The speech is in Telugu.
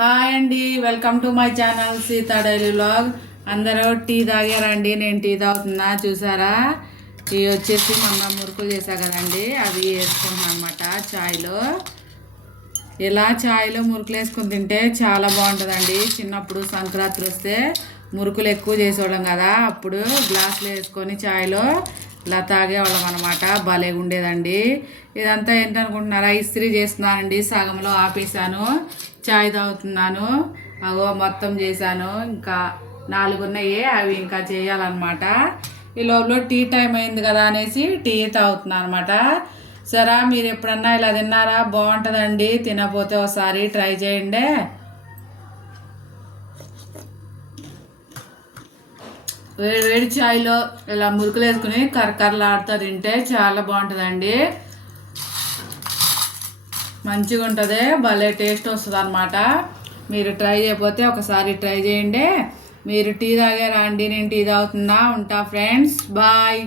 హాయ్ అండి, welcome to my channel Sita daily vlog. అందరూ టీ తాగారండి. నేను టీ తాగుతున్నా చూసారా. ఇవి వచ్చేసి మొన్న మురుకులు చేసా కదండి, అవి వేసుకుంటున్నాను అనమాట ఛాయ్లో. ఇలా ఛాయ్లో మురుకులు వేసుకుని తింటే చాలా బాగుంటుందండి. చిన్నప్పుడు సంక్రాంతి వస్తే మురుకులు ఎక్కువ చేసేవాళ్ళం కదా, అప్పుడు గ్లాసులో వేసుకొని ఛాయ్లో ఇలా తాగేవాళ్ళం అనమాట. భలే ఉండేదండి. ఇదంతా ఏంటనుకుంటున్నారా, ఇస్త్రీ చేస్తున్నానండి. సగంలో ఆపేసాను, ఛాయ్ తాగుతున్నాను. అగో మొత్తం చేశాను, ఇంకా 4 ఉన్నాయి, అవి ఇంకా చేయాలన్నమాట. ఈ లోపల టీ టైం అయింది కదా అనేసి టీ తాగుతున్నాను అనమాట. సరే, మీరు ఎప్పుడన్నా ఇలా తిన్నారా? బాగుంటుందండి. తినకపోతే ఒకసారి ట్రై చేయండి. వేడి వేడి ఛాయ్లో ఇలా మురుకులు వేసుకుని కరకరలాడుతూ తింటే చాలా బాగుంటుందండి. మంచిగా ఉంటుంది, భలే టేస్ట్ వస్తుంది అనమాట. మీరు ట్రై చేయకపోతే ఒకసారి ట్రై చేయండి. మీరు టీ తాగారా అండి? నేను టీ తాగుతున్నా. ఉంటా ఫ్రెండ్స్, బాయ్.